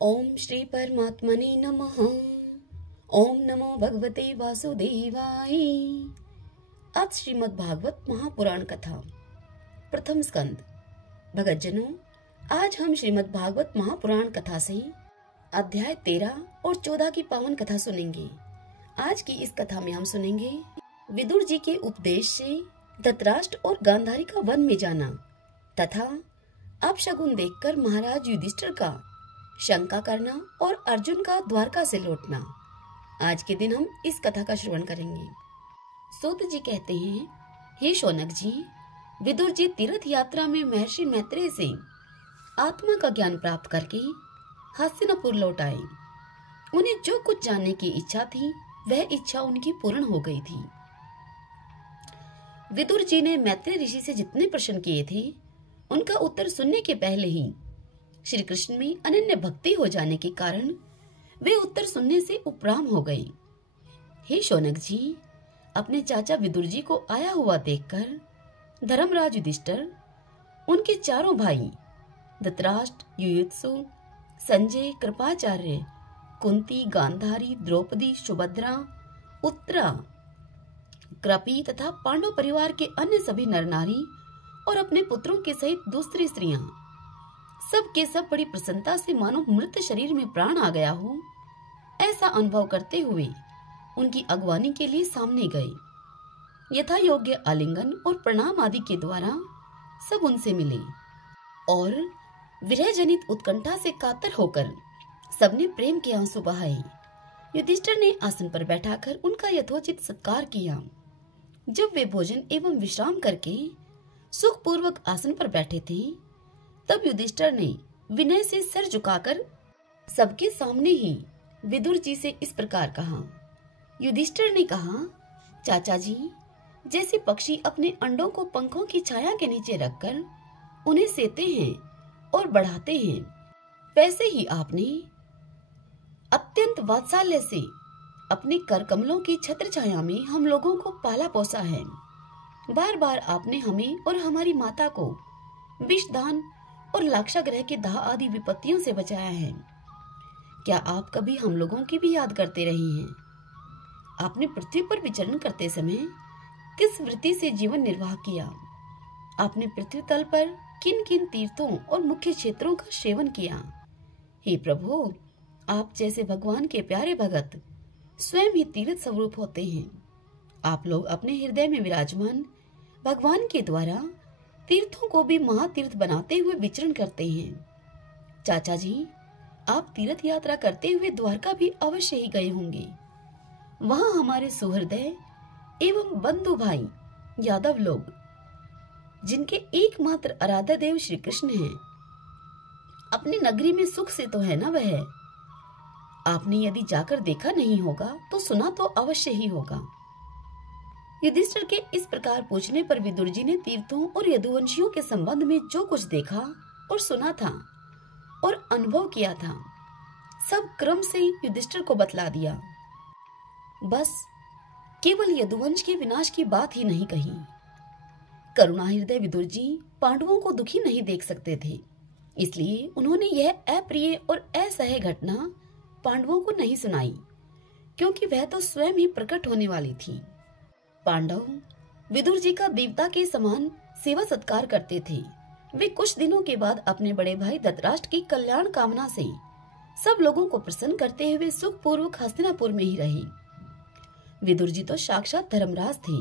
ओम श्री परमात्मने नमः। ओम नमो भगवते वासुदेवाय। आज श्रीमद् भागवत महापुराण कथा प्रथम स्कंद। भगतजनों, आज हम श्रीमद् भागवत महापुराण कथा से अध्याय 13 और 14 की पावन कथा सुनेंगे। आज की इस कथा में हम सुनेंगे विदुर जी के उपदेश से धृतराष्ट्र और गांधारी का वन में जाना तथा अपशगुन देखकर महाराज युधिष्ठिर का शंका करना और अर्जुन का द्वारका से लौटना। आज के दिन हम इस कथा का श्रवण करेंगे। सूत जी कहते हैं, हे शौनक जी, विदुर जी तीर्थ यात्रा में महर्षि मैत्रेय से आत्मा का ज्ञान प्राप्त करके हस्तिनापुर लौट आए। उन्हें जो कुछ जानने की इच्छा थी वह इच्छा उनकी पूर्ण हो गई थी। विदुर जी ने मैत्रेय ऋषि से जितने प्रश्न किए थे उनका उत्तर सुनने के पहले ही श्री कृष्ण में अनन्य भक्ति हो जाने के कारण वे उत्तर सुनने से उपराम हो गए। हे शौनक जी, अपने चाचा विदुर जी को आया हुआ देखकर धर्मराज युधिष्ठिर, उनके चारों भाई धृतराष्ट्र, युयुत्सु, संजय, कृपाचार्य, कुंती, गांधारी, द्रौपदी, सुभद्रा, उत्तरा, कृपी तथा पांडव परिवार के अन्य सभी नर नारी और अपने पुत्रों के सहित दूसरी स्त्रियां सब के सब बड़ी प्रसन्नता से मानो मृत शरीर में प्राण आ गया हो ऐसा अनुभव करते हुए उनकी अगवानी के लिए सामने गए। यथा योग्य आलिंगन और प्रणाम आदि के द्वारा सब उनसे मिले और विरह जनित उत्कंठा से कातर होकर सबने प्रेम के आंसू बहाए। युधिष्ठिर ने आसन पर बैठाकर उनका यथोचित सत्कार किया। जब वे भोजन एवं विश्राम करके सुख पूर्वक आसन पर बैठे थे तब युधिष्ठिर ने विनय से सिर झुकाकर सबके सामने ही विदुर जी से इस प्रकार कहा। युधिष्ठिर ने कहा, चाचा जी, जैसे पक्षी अपने अंडों को पंखों की छाया के नीचे रखकर उन्हें सेते हैं और बढ़ाते हैं, वैसे ही आपने अत्यंत वात्सल्य से अपने कर कमलों की छत्र छाया में हम लोगों को पाला पोसा है। बार बार आपने हमें और हमारी माता को विषदान और लाक्षागृह के दाह आदि विपत्तियों से बचाया है। क्या आप कभी हम लोगों की भी याद करते रहे हैं? आपने पृथ्वी पर विचरण करते समय किस वृत्ति से जीवन निर्वाह किया? आपने पृथ्वी तल पर किन किन तीर्थों और मुख्य क्षेत्रों का सेवन किया? हे प्रभु, आप जैसे भगवान के प्यारे भगत स्वयं ही तीर्थ स्वरूप होते हैं। आप लोग अपने हृदय में विराजमान भगवान के द्वारा तीर्थों को भी महातीर्थ बनाते हुए विचरण करते हैं। चाचा जी, आप तीर्थ यात्रा करते हुए द्वारका भी अवश्य ही गए होंगे। वहां हमारे सुहृदय एवं बंधु भाई यादव लोग, जिनके एकमात्र आराध्य देव श्री कृष्ण हैं, अपनी नगरी में सुख से तो है ना वह? आपने यदि जाकर देखा नहीं होगा तो सुना तो अवश्य ही होगा। युधिष्ठिर के इस प्रकार पूछने पर विदुर जी ने तीर्थों और यदुवंशियों के संबंध में जो कुछ देखा और सुना था और अनुभव किया था सब क्रम से युधिष्ठिर को बतला दिया। बस केवल यदुवंश के विनाश की बात ही नहीं कही। करुणा हृदय विदुर जी पांडवों को दुखी नहीं देख सकते थे, इसलिए उन्होंने यह अप्रिय और असह्य घटना पांडवों को नहीं सुनाई, क्योंकि वह तो स्वयं ही प्रकट होने वाली थी। पांडव विदुर जी का देवता के समान सेवा सत्कार करते थे। वे कुछ दिनों के बाद अपने बड़े भाई धृतराष्ट्र की कल्याण कामना से सब लोगों को प्रसन्न करते हुए सुख पूर्वक हस्तिनापुर में ही रहे। विदुर जी तो साक्षात धर्मराज थे।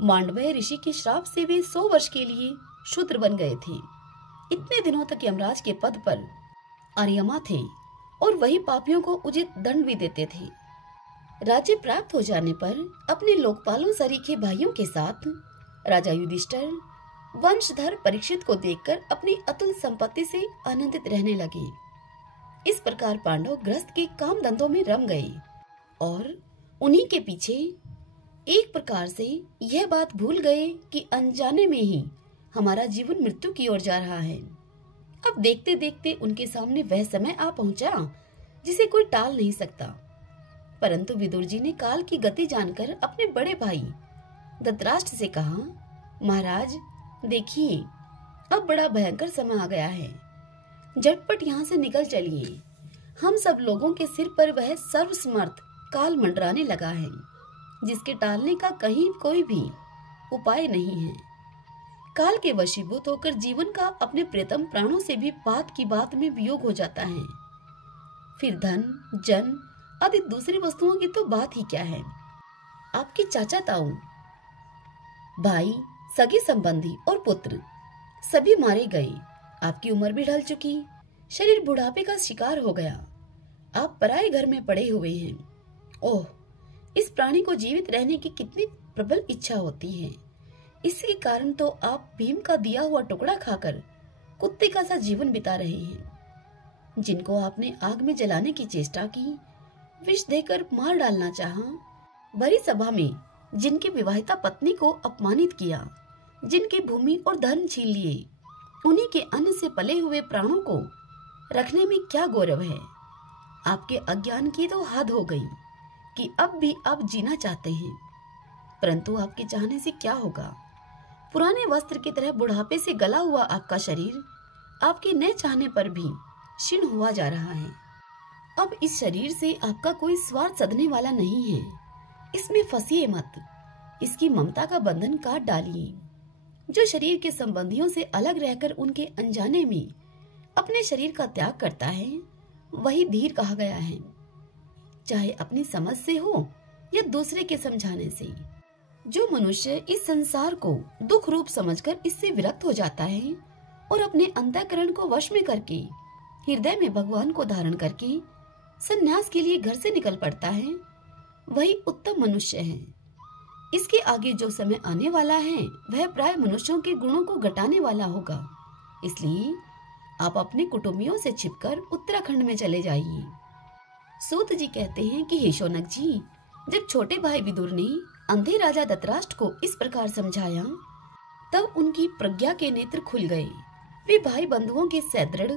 मांडव्य ऋषि के श्राप से वे 100 वर्ष के लिए शूद्र बन गए थे। इतने दिनों तक यमराज के पद पर आर्यमा थे और वही पापियों को उचित दंड भी देते थे। राज्य प्राप्त हो जाने पर अपने लोकपालों सरीखे भाइयों के साथ राजा युधिष्ठिर वंशधर परीक्षित को देखकर अपनी अतुल संपत्ति से आनंदित रहने लगे। इस प्रकार पांडव गृहस्थ के काम धंधों में रम गए और उन्हीं के पीछे एक प्रकार से यह बात भूल गए कि अनजाने में ही हमारा जीवन मृत्यु की ओर जा रहा है। अब देखते देखते उनके सामने वह समय आ पहुंचा जिसे कोई टाल नहीं सकता। परंतु विदुर जी ने काल की गति जानकर अपने बड़े भाई धृतराष्ट्र से कहा, महाराज देखिए, अब बड़ा भयंकर समय आ गया है। झटपट यहाँ से निकल चलिए, हम सब लोगों के सिर पर वह सर्वसमर्थ काल मंडराने लगा है, जिसके टालने का कहीं कोई भी उपाय नहीं है। काल के वशीभूत होकर जीवन का अपने प्रियतम प्राणों से भी बात की बात में वियोग हो जाता है। फिर धन, जन आदि दूसरी वस्तुओं की तो बात ही क्या है। आपके चाचा ताऊ, भाई, सगे संबंधी और पुत्र सभी मारे गए। आपकी उम्र भी ढल चुकी, शरीर बुढ़ापे का शिकार हो गया। आप पराए घर में पड़े हुए हैं। ओह, इस प्राणी को जीवित रहने की कितनी प्रबल इच्छा होती है। इसी कारण तो आप भीम का दिया हुआ टुकड़ा खाकर कुत्ते का सा जीवन बिता रहे हैं। जिनको आपने आग में जलाने की चेष्टा की, विष देकर मार डालना चाहा, भरी सभा में जिनकी विवाहिता पत्नी को अपमानित किया, जिनकी भूमि और धन छीन लिए, उन्हीं के अन्न से पले हुए प्राणों को रखने में क्या गौरव है। आपके अज्ञान की तो हद हो गई कि अब भी आप जीना चाहते हैं, परंतु आपके चाहने से क्या होगा। पुराने वस्त्र की तरह बुढ़ापे से गला हुआ आपका शरीर आपके न चाहने पर भी क्षीण हुआ जा रहा है। अब इस शरीर से आपका कोई स्वार्थ सधने वाला नहीं है। इसमें फंसिए मत, इसकी ममता का बंधन काट डालिए। जो शरीर के संबंधियों से अलग रहकर उनके अनजाने में अपने शरीर का त्याग करता है, वही धीर कहा गया है, चाहे अपनी समझ से हो या दूसरे के समझाने से। जो मनुष्य इस संसार को दुख रूप समझकर इससे विरक्त हो जाता है और अपने अंतःकरण को वश में करके हृदय में भगवान को धारण करके संन्यास के लिए घर से निकल पड़ता है, वही उत्तम मनुष्य है। इसके आगे जो समय आने वाला है वह प्राय मनुष्यों के गुणों को घटाने वाला होगा। इसलिए आप अपने कुटुंबियों से छिपकर उत्तराखंड में चले जाइए। सूत जी कहते हैं कि हे शौनक जी, जब छोटे भाई विदुर ने अंधे राजा धृतराष्ट्र को इस प्रकार समझाया, तब उनकी प्रज्ञा के नेत्र खुल गए। वे भाई बंधुओं के सदृढ़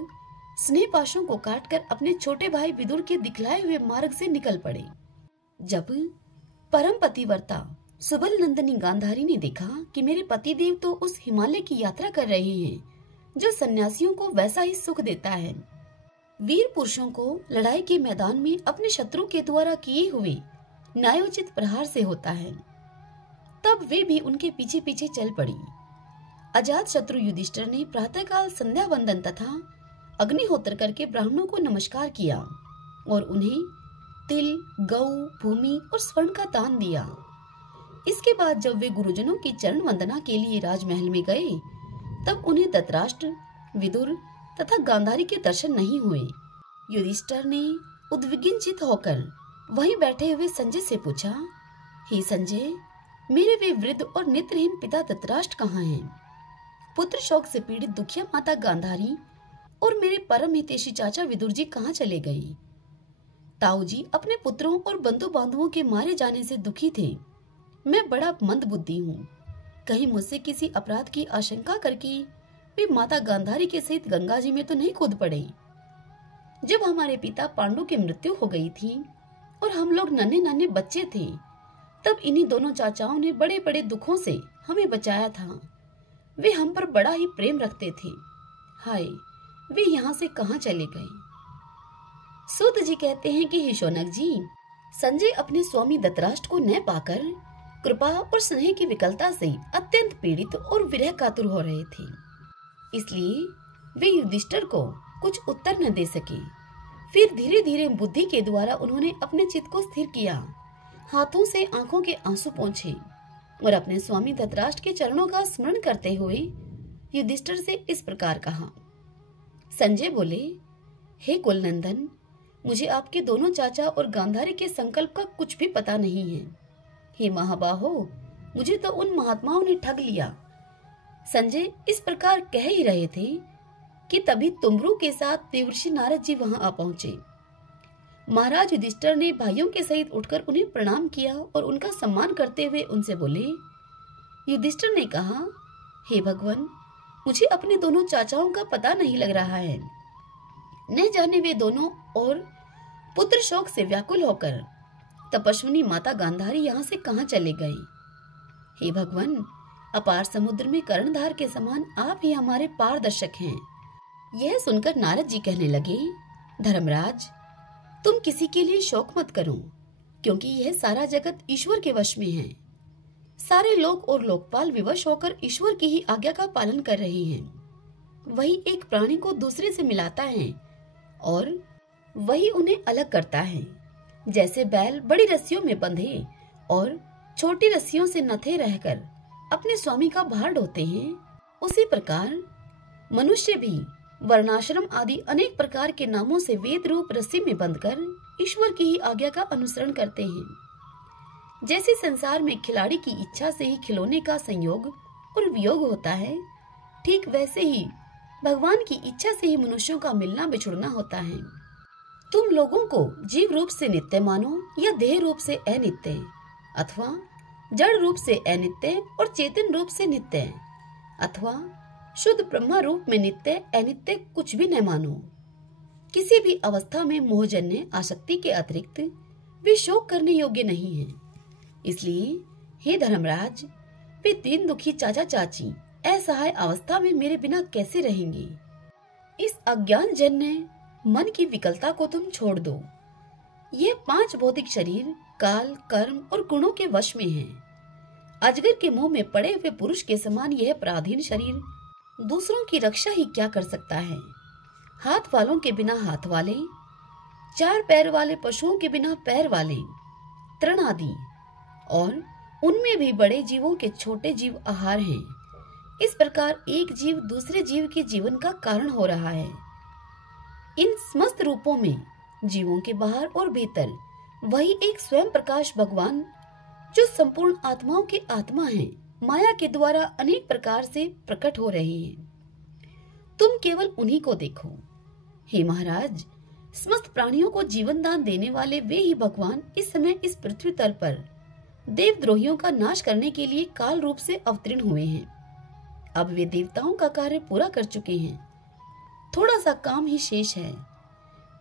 स्नेह पाशों को काटकर अपने छोटे भाई विदुर के दिखलाए हुए मार्ग से निकल पड़े। जब परम पतिव्रता सुबल नंदनी गांधारी ने देखा कि मेरे पतिदेव तो उस हिमालय की यात्रा कर रहे हैं जो सन्यासियों को वैसा ही सुख देता है, वीर पुरुषों को लड़ाई के मैदान में अपने शत्रु के द्वारा किए हुए न्यायोचित प्रहार से होता है, तब वे भी उनके पीछे पीछे चल पड़ी। अजात शत्रु युधिष्ठिर ने प्रातःकाल संध्या वंदन तथा अग्निहोत्र करके ब्राह्मणों को नमस्कार किया और उन्हें तिल, गौ, भूमि और स्वर्ण का दान दिया। इसके बाद जब वे गुरुजनों की चरण वंदना के लिए राजमहल में गए, तब उन्हें धृतराष्ट्र, विदुर तथा गांधारी के दर्शन नहीं हुए। युधिष्ठिर ने उद्विग्नचित होकर वहीं बैठे हुए संजय से पूछा, हे संजय, मेरे वे वृद्ध और नेत्रहीन पिता धृतराष्ट्र कहाँ हैं? पुत्र शोक से पीड़ित दुखिया माता गांधारी और मेरे परम हितैषी चाचा विदुर जी कहाँ चले गए? ताऊ जी अपने पुत्रों और बंधु बांधवों के मारे जाने से दुखी थे। मैं बड़ा मंद बुद्धि हूँ, कहीं मुझसे किसी अपराध की आशंका करके वे माता गांधारी के सहित गंगा जी में तो नहीं कूद पड़े। जब हमारे पिता पांडु की मृत्यु हो गई थी और हम लोग नन्हे नन्हे बच्चे थे, तब इन्हीं दोनों चाचाओं ने बड़े बड़े दुखों से हमें बचाया था। वे हम पर बड़ा ही प्रेम रखते थे। हाय, वे यहाँ से कहाँ चले गए? सूत जी कहते हैं कि हे शौनक जी, संजय अपने स्वामी धृतराष्ट्र को न पाकर कृपा और स्नेह की विकलता से अत्यंत पीड़ित और विरह कातुर हो रहे थे। इसलिए वे युधिष्ठिर को कुछ उत्तर न दे सके। फिर धीरे धीरे बुद्धि के द्वारा उन्होंने अपने चित्त को स्थिर किया, हाथों से आंखों के आंसू पोंछे और अपने स्वामी धृतराष्ट्र के चरणों का स्मरण करते हुए युधिष्ठिर से इस प्रकार कहा। संजय बोले, हे कुलनंदन, मुझे आपके दोनों चाचा और गांधारी के संकल्प का कुछ भी पता नहीं है। हे महाबाहो, मुझे तो उन महात्माओं ने ठग लिया। संजय इस प्रकार कह ही रहे थे कि तभी तुमरू के साथ देवर्षि नारद जी वहां आ पहुंचे। महाराज युधिष्ठिर ने भाइयों के सहित उठकर उन्हें प्रणाम किया और उनका सम्मान करते हुए उनसे बोले। युधिष्ठिर ने कहा, हे भगवान, मुझे अपने दोनों चाचाओं का पता नहीं लग रहा है। न जाने वे दोनों और पुत्र शोक से व्याकुल होकर तपस्विनी माता गांधारी यहाँ से कहाँ चले गए। हे भगवान, अपार समुद्र में कर्णधार के समान आप ही हमारे पारदर्शक हैं। यह सुनकर नारद जी कहने लगे, धर्मराज, तुम किसी के लिए शोक मत करो, क्योंकि यह सारा जगत ईश्वर के वश में है। सारे लोक और लोकपाल विवश होकर ईश्वर की ही आज्ञा का पालन कर रहे हैं। वही एक प्राणी को दूसरे से मिलाता है और वही उन्हें अलग करता है। जैसे बैल बड़ी रस्सियों में बंधे और छोटी रस्सियों से नथे रहकर अपने स्वामी का भार ढोते हैं, उसी प्रकार मनुष्य भी वर्णाश्रम आदि अनेक प्रकार के नामों से वेद रूप रस्सी में बंधकर ईश्वर की ही आज्ञा का अनुसरण करते हैं। जैसे संसार में खिलाड़ी की इच्छा से ही खिलौने का संयोग और वियोग होता है, ठीक वैसे ही भगवान की इच्छा से ही मनुष्यों का मिलना बिछुड़ना होता है। तुम लोगों को जीव रूप से नित्य मानो या देह रूप से अनित्य, अथवा जड़ रूप से अनित्य और चेतन रूप से नित्य, अथवा शुद्ध ब्रह्मा रूप में नित्य अनित्य कुछ भी न मानो। किसी भी अवस्था में मोहजन्य आसक्ति के अतिरिक्त वे शोक करने योग्य नहीं है। इसलिए हे धर्मराज, वे दीन दुखी चाचा चाची असहाय अवस्था में मेरे बिना कैसे रहेंगे? इस अज्ञान जन्य मन की विकलता को तुम छोड़ दो। यह 5 भौतिक शरीर काल, कर्म और गुणों के वश में है। अजगर के मुंह में पड़े हुए पुरुष के समान यह पराधीन शरीर दूसरों की रक्षा ही क्या कर सकता है? हाथ वालों के बिना हाथ वाले, 4 पैर वाले पशुओं के बिना पैर वाले, तृण आदि, और उनमें भी बड़े जीवों के छोटे जीव आहार हैं। इस प्रकार एक जीव दूसरे जीव के जीवन का कारण हो रहा है। इन समस्त रूपों में जीवों के बाहर और भीतर वही एक स्वयं प्रकाश भगवान, जो संपूर्ण आत्माओं के आत्मा हैं, माया के द्वारा अनेक प्रकार से प्रकट हो रहे हैं। तुम केवल उन्हीं को देखो। हे महाराज, समस्त प्राणियों को जीवन दान देने वाले वे ही भगवान इस समय इस पृथ्वी तल पर देवद्रोहियों का नाश करने के लिए काल रूप से अवतीर्ण हुए हैं। अब वे देवताओं का कार्य पूरा कर चुके हैं, थोड़ा सा काम ही शेष है,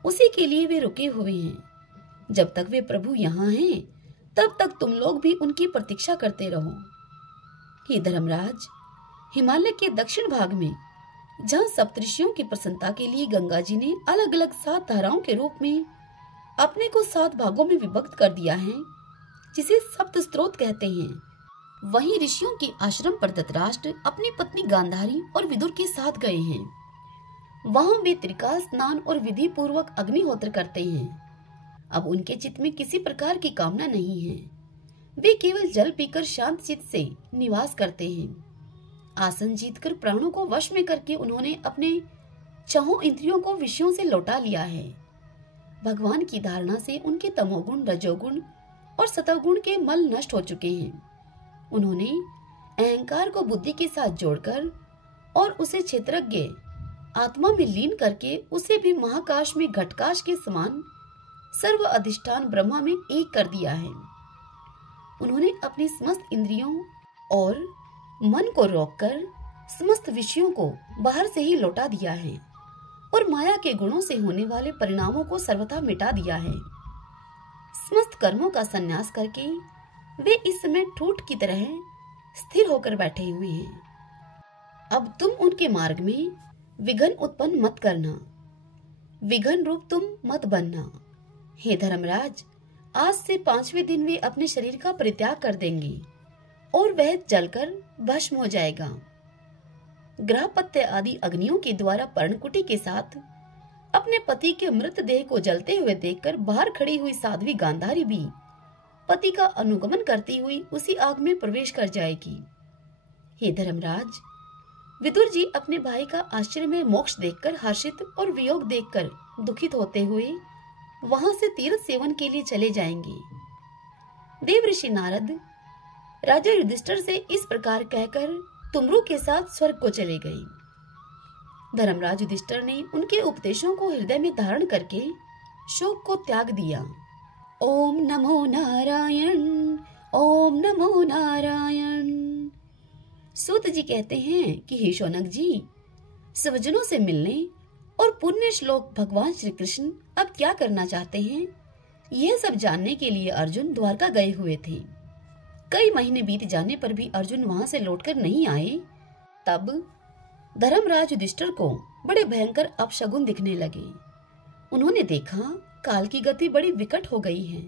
उसी के लिए वे रुके हुए हैं। जब तक वे प्रभु यहाँ हैं, तब तक तुम लोग भी उनकी प्रतीक्षा करते रहो। हे धर्मराज, हिमालय के दक्षिण भाग में जहाँ सप्तऋषियों की प्रसन्नता के लिए गंगा जी ने अलग अलग 7 धाराओं के रूप में अपने को 7 भागों में विभक्त कर दिया है, जिसे सप्त स्रोत कहते हैं, वहीं ऋषियों के आश्रम पर धृतराष्ट्र अपनी पत्नी गांधारी और विदुर के साथ गए हैं। वहां वे त्रिकाल स्नान और विधि पूर्वक अग्निहोत्र करते हैं। अब उनके चित्त में किसी प्रकार की कामना नहीं है। वे केवल जल पीकर शांत चित्त से निवास करते हैं। आसन जीतकर प्राणों को वश में करके उन्होंने अपने चाहों इंद्रियों को विषयों से लौटा लिया है। भगवान की धारणा से उनके तमोगुण, रजोगुण और सतोगुण के मल नष्ट हो चुके हैं। उन्होंने अहंकार को बुद्धि के साथ जोड़कर और उसे क्षेत्रज्ञ आत्मा में लीन करके उसे भी महाकाश में घटकाश के समान सर्व अधिष्ठान ब्रह्मा में एक कर दिया है। उन्होंने अपनी समस्त इंद्रियों और मन को रोककर समस्त विषयों को बाहर से ही लौटा दिया है और माया के गुणों से होने वाले परिणामों को सर्वथा मिटा दिया है। समस्त कर्मों का संन्यास करके वे इस समय ठूठ की तरह स्थिर होकर बैठे हुए हैं। अब तुम उनके मार्ग में विघ्न उत्पन्न मत करना, विघ्न रूप तुम मत बनना। हे धर्मराज, आज से 5वें दिन वे अपने शरीर का परित्याग कर देंगे और वह जलकर भस्म हो जाएगा। ग्रहपत्य आदि अग्नियों के द्वारा पर्णकुटी के साथ अपने पति के मृतदेह को जलते हुए देखकर बाहर खड़ी हुई साध्वी गांधारी भी पति का अनुगमन करती हुई उसी आग में प्रवेश कर जाएगी। हे धर्मराज, विदुर जी अपने भाई का आश्चर्य में मोक्ष देखकर हर्षित और वियोग देखकर दुखित होते हुए वहां से तीर्थ सेवन के लिए चले जाएंगे। देव ऋषि नारद राजा युधिष्ठिर से इस प्रकार कहकर तुमरू के साथ स्वर्ग को चले गए। धर्मराज युधिष्ठिर ने उनके उपदेशों को हृदय में धारण करके शोक को त्याग दिया। ओम नमो नारायण, ओम नमो नारायण। सूत जी कहते हैं कि हे शौनक जी, स्वजनों से मिलने और पुण्य श्लोक भगवान श्री कृष्ण अब क्या करना चाहते हैं, यह सब जानने के लिए अर्जुन द्वारका गए हुए थे। कई महीने बीत जाने पर भी अर्जुन वहां से लौटकर नहीं आए। तब धर्मराज युधिष्ठिर को बड़े भयंकर अपशगुन दिखने लगे। उन्होंने देखा काल की गति बड़ी विकट हो गई है।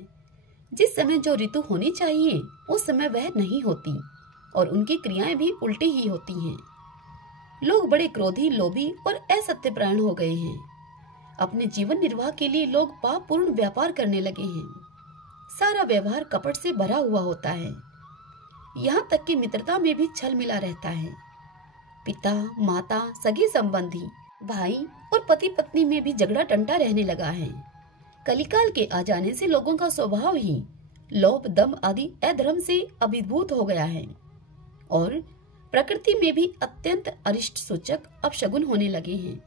जिस समय जो ऋतु होनी चाहिए उस समय वह नहीं होती और उनकी क्रियाएं भी उल्टी ही होती हैं। लोग बड़े क्रोधी, लोभी और असत्यपरायण हो गए हैं। अपने जीवन निर्वाह के लिए लोग पापपूर्ण व्यापार करने लगे हैं। सारा व्यवहार कपट से भरा हुआ होता है। यहाँ तक कि मित्रता में भी छल मिला रहता है। पिता, माता, सगे संबंधी, भाई और पति पत्नी में भी झगड़ा टंटा रहने लगा है। कलिकाल के आ जाने से लोगों का स्वभाव ही लोभ, दम आदि अधर्म से अभिभूत हो गया है और प्रकृति में भी अत्यंत अरिष्ट सूचक अपशगुन होने लगे हैं।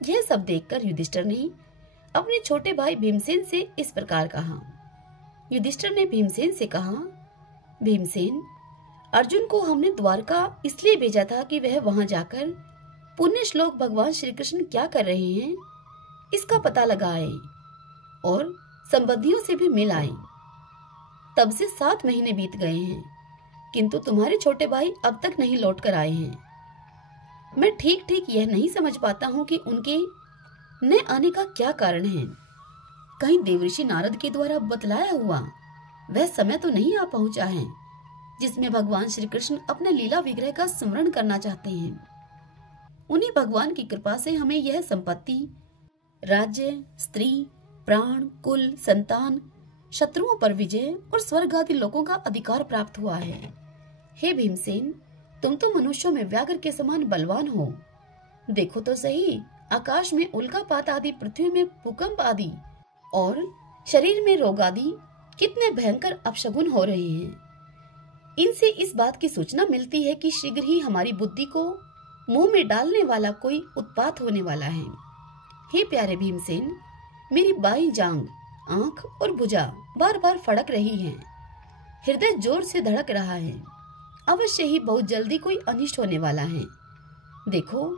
यह सब देखकर युधिष्ठिर ने अपने छोटे भाई भीमसेन से इस प्रकार कहा। युधिष्ठिर ने भीमसेन से कहा, भीमसेन, अर्जुन को हमने द्वारका इसलिए भेजा था कि वह वहां जाकर पुण्य श्लोक भगवान श्री कृष्ण क्या कर रहे हैं इसका पता लगाए और संबंधियों से भी मिल आए। तब से 7 महीने बीत गए हैं, किंतु तुम्हारे छोटे भाई अब तक नहीं लौट कर आए हैं। मैं ठीक ठीक यह नहीं समझ पाता हूँ कि उनके न आने का क्या कारण है। कहीं देवऋषि नारद के द्वारा बतलाया हुआ वह समय तो नहीं आ पहुंचा है जिसमें भगवान श्री कृष्ण अपने लीला विग्रह का स्मरण करना चाहते हैं। उन्हीं भगवान की कृपा से हमें यह संपत्ति, राज्य, स्त्री, प्राण, कुल, संतान, शत्रुओं पर विजय और स्वर्ग आदि लोकों का अधिकार प्राप्त हुआ है। हे भीमसेन, तुम तो मनुष्यों में व्याघ्र के समान बलवान हो। देखो तो सही, आकाश में उल्कापात आदि, पृथ्वी में भूकंप आदि और शरीर में रोग आदि कितने भयंकर अपशगुन हो रहे हैं। इनसे इस बात की सूचना मिलती है कि शीघ्र ही हमारी बुद्धि को मुंह में डालने वाला कोई उत्पात होने वाला है। हे प्यारे भीमसेन, मेरी बाईं जांग, आंख और भुजा बार बार फड़क रही है। हृदय जोर से धड़क रहा है। अवश्य ही बहुत जल्दी कोई अनिष्ट होने वाला है। देखो,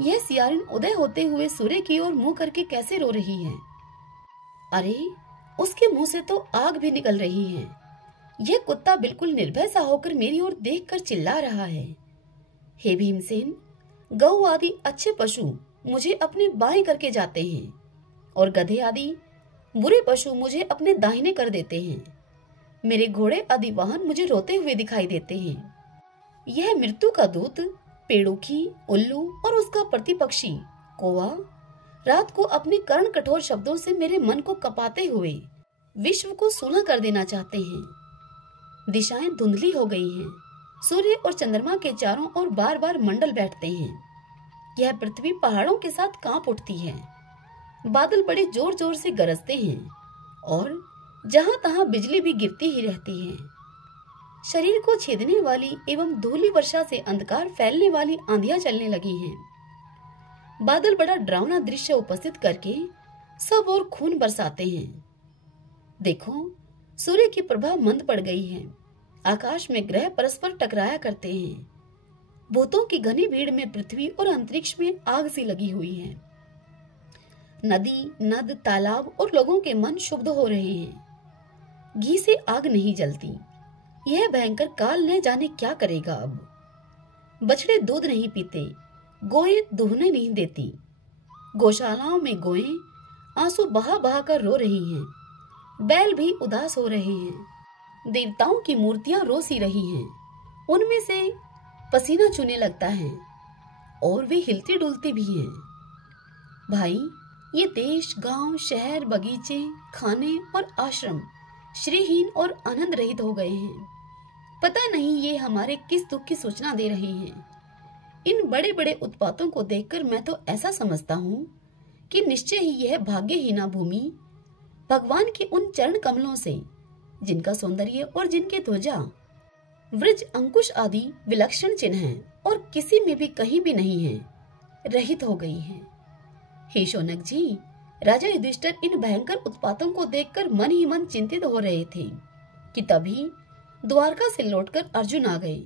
यह सियारिन उदय होते हुए सूर्य की ओर मुंह करके कैसे रो रही है। अरे, उसके मुंह से तो आग भी निकल रही है। यह कुत्ता बिल्कुल निर्भय सा होकर मेरी ओर देखकर चिल्ला रहा है। हे भीमसेन, गौ आदि अच्छे पशु मुझे अपने बाएं करके जाते हैं और गधे आदि बुरे पशु मुझे अपने दाहिने कर देते हैं। मेरे घोड़े आदि वाहन मुझे रोते हुए दिखाई देते हैं। यह मृत्यु का दूत पेड़ुखी, उल्लू और उसका प्रतिपक्षी कौवा रात को अपने कर्ण कठोर शब्दों से मेरे मन को कपाते हुए विश्व को सूना कर देना चाहते हैं। दिशाएं धुंधली हो गई हैं। सूर्य और चंद्रमा के चारों ओर बार बार मंडल बैठते हैं। यह पृथ्वी पहाड़ों के साथ कांप उठती है। बादल बड़े जोर जोर से गरजते हैं और जहां तहां बिजली भी गिरती ही रहती है। शरीर को छेदने वाली एवं धूली वर्षा से अंधकार फैलने वाली आंधियां चलने लगी हैं। बादल बड़ा डरावना दृश्य उपस्थित करके सब ओर खून बरसाते हैं। देखो, सूर्य की प्रभा मंद पड़ गई है। आकाश में ग्रह परस्पर टकराया करते हैं। भूतों की घनी भीड़ में पृथ्वी और अंतरिक्ष में आग सी लगी हुई है। नदी, नद, तालाब और लोगों के मन शुद्ध हो रहे हैं। घी से आग नहीं जलती। यह भयंकर काल न जाने क्या करेगा अब। बछड़े दूध नहीं पीते, गोएं दुहने नहीं देती। गौशालाओं में गोएं आंसू बहा बहा कर रो रही हैं। बैल भी उदास हो रहे हैं। देवताओं की मूर्तियां रो सी रही हैं। उनमें से पसीना चूने लगता है और वे हिलती डुलती भी हैं। भाई, ये देश, गांव, शहर, बगीचे, खाने और आश्रम श्रीहीन और आनंद रहित हो गए हैं। पता नहीं ये हमारे किस दुख की सूचना दे रहे हैं। इन बड़े बड़े उत्पातों को देखकर मैं तो ऐसा समझता हूँ कि निश्चय ही यह भाग्यहीना भूमि भगवान के उन चरण कमलों से, जिनका सौंदर्य और जिनके ध्वजा, वृज, अंकुश आदि विलक्षण चिन्ह हैं और किसी में भी कहीं भी नहीं है, रहित हो गई है। हे शौनक जी, राजा युधिष्ठिर इन भयंकर उत्पातों को देखकर मन ही मन चिंतित हो रहे थे कि तभी द्वारका से लौटकर अर्जुन आ गए।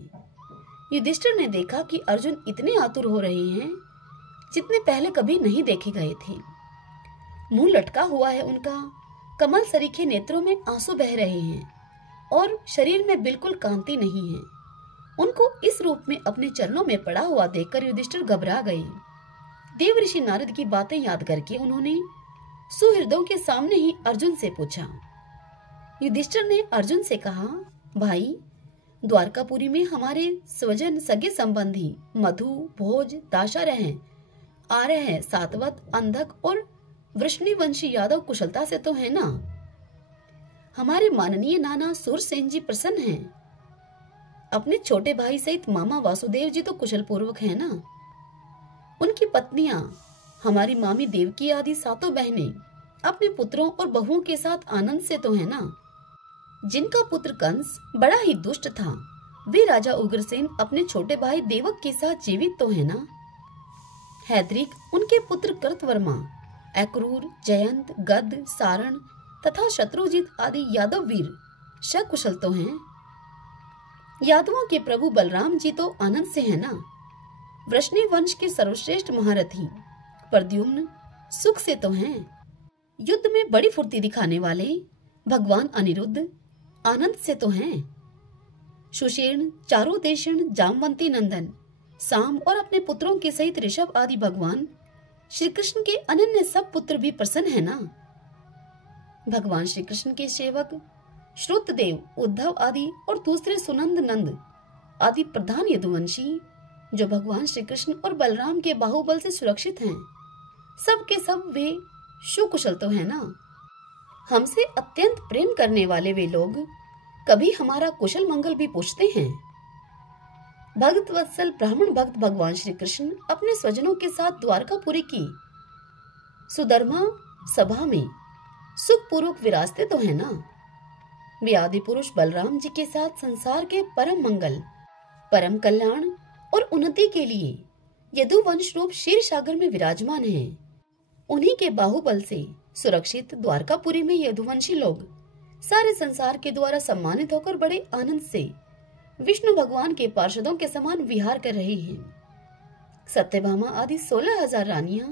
युधिष्ठिर ने देखा कि अर्जुन इतने आतुर हो रहे हैं जितने पहले कभी नहीं देखे गए थे। मुंह लटका हुआ है उनका, कमल सरीखे नेत्रों में आंसू बह रहे हैं और शरीर में बिल्कुल कांति नहीं है। उनको इस रूप में अपने चरणों में पड़ा हुआ देखकर युधिष्ठिर घबरा गए। देवऋषि नारद की बातें याद करके उन्होंने सुहृदों के सामने ही अर्जुन से पूछा। युधिष्ठिर ने अर्जुन से कहा, भाई, द्वारकापुरी में हमारे स्वजन सगे संबंधी मधु, भोज, दाशारह, आर्य, सातवत, अंधक और वृष्णिवंशी यादव कुशलता से तो है ना? हमारे माननीय नाना सूरसेन जी प्रसन्न हैं। अपने छोटे भाई सहित मामा वासुदेव जी तो कुशल पूर्वक है ना? उनकी पत्नियां, हमारी मामी देवकी आदि सातों बहनें अपने पुत्रों और बहुओं के साथ आनंद से तो है ना? जिनका पुत्र कंस बड़ा ही दुष्ट था, वे राजा उग्रसेन अपने छोटे भाई देवक के साथ जीवित तो है ना? हैदरिक, उनके पुत्र कृतवर्मा, अक्रूर, जयंत, गद, सारण तथा शत्रुजीत आदि यादव वीर सकुशल तो हैं। यादवों के प्रभु बलराम जी तो आनंद से है ना? वृष्णि वंश के सर्वश्रेष्ठ महारथी प्रद्युम्न सुख से तो हैं। युद्ध में बड़ी फुर्ती दिखाने वाले भगवान अनिरुद्ध आनंद से तो हैं। सुषेण, चारुदेशन, जामवंती नंदन साम और अपने पुत्रों के सहित ऋषभ आदि भगवान श्री कृष्ण के अनन्य सब पुत्र भी प्रसन्न है ना? भगवान श्री कृष्ण के सेवक श्रुतदेव, उद्धव आदि और दूसरे सुनंद नंद आदि प्रधान यदुवंशी जो भगवान श्री कृष्ण और बलराम के बाहुबल से सुरक्षित हैं, सब के सब वे सुकुशल तो है ना? हमसे अत्यंत प्रेम करने वाले वे लोग कभी हमारा कुशल मंगल भी पूछते हैं। भक्त वत्सल ब्राह्मण भक्त भगवान श्री कृष्ण अपने स्वजनों के साथ द्वारकापुरी की सुधर्मा सभा में सुख पूर्वक विराजते तो है ना? वे आदि पुरुष बलराम जी के साथ संसार के परम मंगल, परम कल्याण और उन्नति के लिए यदुवंश रूप क्षीर सागर में विराजमान हैं। उन्हीं के बाहुबल से सुरक्षित द्वारकापुरी में यदुवंशी लोग सारे संसार के द्वारा सम्मानित होकर बड़े आनंद से विष्णु भगवान के पार्षदों के समान विहार कर रही हैं। सत्यभामा आदि 16,000 रानियां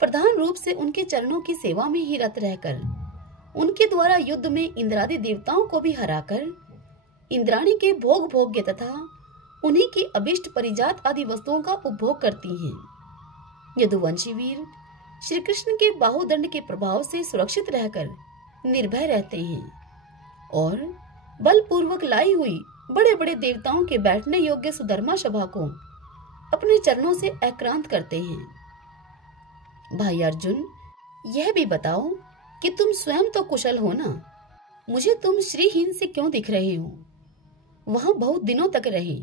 प्रधान रूप से उनके चरणों की सेवा में ही रत रहकर उनके द्वारा युद्ध में इंद्रादि देवताओं को भी हराकर इंद्राणी के भोग भोग्य तथा उन्हीं की अभिष्ट परिजात आदि वस्तुओं का उपभोग करती हैं। यदुवंशी वीर श्री कृष्ण के बाहुदंड के प्रभाव से सुरक्षित रहकर निर्भय रहते हैं और बलपूर्वक लाई हुई बड़े बड़े देवताओं के बैठने योग्य सुधर्मा सभा को अपने चरणों से आक्रांत करते हैं। भाई अर्जुन, यह भी बताओ कि तुम स्वयं तो कुशल हो ना? मुझे तुम श्रीहीन से क्यों दिख रहे हो? वहां बहुत दिनों तक रहे,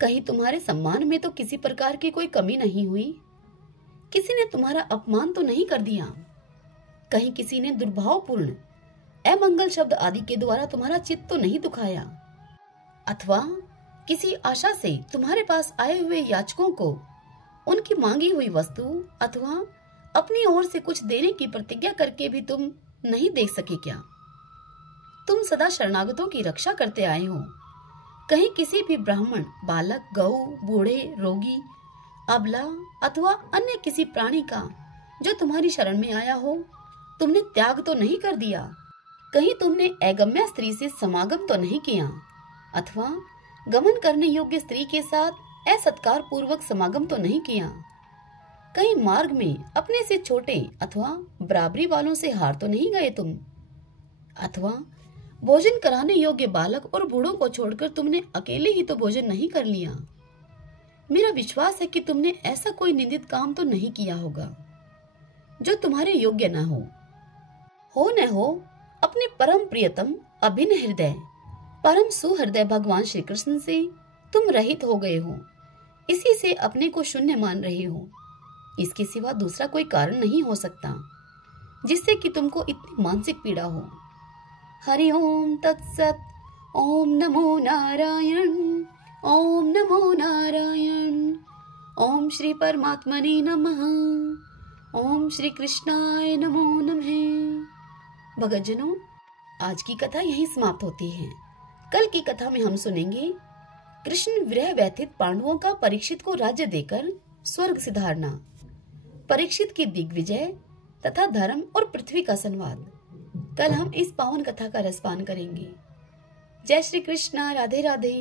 कहीं तुम्हारे सम्मान में तो किसी प्रकार की कोई कमी नहीं हुई? किसी ने तुम्हारा अपमान तो नहीं कर दिया? कहीं किसी ने दुर्भावपूर्ण अमंगल शब्द आदि के द्वारा तुम्हारा चित्त तो नहीं दुखाया? अथवा किसी आशा से तुम्हारे पास आए हुए याचकों को उनकी मांगी हुई वस्तु अथवा अपनी ओर से कुछ देने की प्रतिज्ञा करके भी तुम नहीं देख सके क्या? तुम सदा शरणागतों की रक्षा करते आए हो। कहीं किसी भी ब्राह्मण, बालक, गौ, बूढ़े, रोगी, अबला अथवा अन्य किसी प्राणी का जो तुम्हारी शरण में आया हो, तुमने त्याग तो नहीं कर दिया? कहीं तुमने अगम्या स्त्री से समागम तो नहीं किया अथवा गमन करने योग्य स्त्री के साथ असत्कार पूर्वक समागम तो नहीं किया? कहीं मार्ग में अपने से छोटे अथवा बराबरी वालों से हार तो नहीं गए तुम? अथवा भोजन कराने योग्य बालक और बूढ़ों को छोड़कर तुमने अकेले ही तो भोजन नहीं कर लिया? मेरा विश्वास है कि तुमने ऐसा कोई निंदित काम तो नहीं किया होगा जो तुम्हारे योग्य न हो न हो। अपने परम प्रियतम अभिन्न हृदय परम सुहृदय भगवान श्री कृष्ण से तुम रहित हो गए हो, इसी से अपने को शून्य मान रहे हो। इसके सिवा दूसरा कोई कारण नहीं हो सकता जिससे कि तुमको इतनी मानसिक पीड़ा हो। हरि ओम तत्सत। ओम नमो नारायण। ओम नमो नारायण। ओम श्री परमात्मने नमः। ओम श्री कृष्णाय नमो नमः। भगतजनों, आज की कथा यहीं समाप्त होती है। कल की कथा में हम सुनेंगे कृष्ण विरह व्यथित पांडवों का परीक्षित को राज्य देकर स्वर्ग सिधारना, परीक्षित की दिग्विजय तथा धर्म और पृथ्वी का संवाद। कल हम इस पावन कथा का रसपान करेंगे। जय श्री कृष्णा। राधे राधे।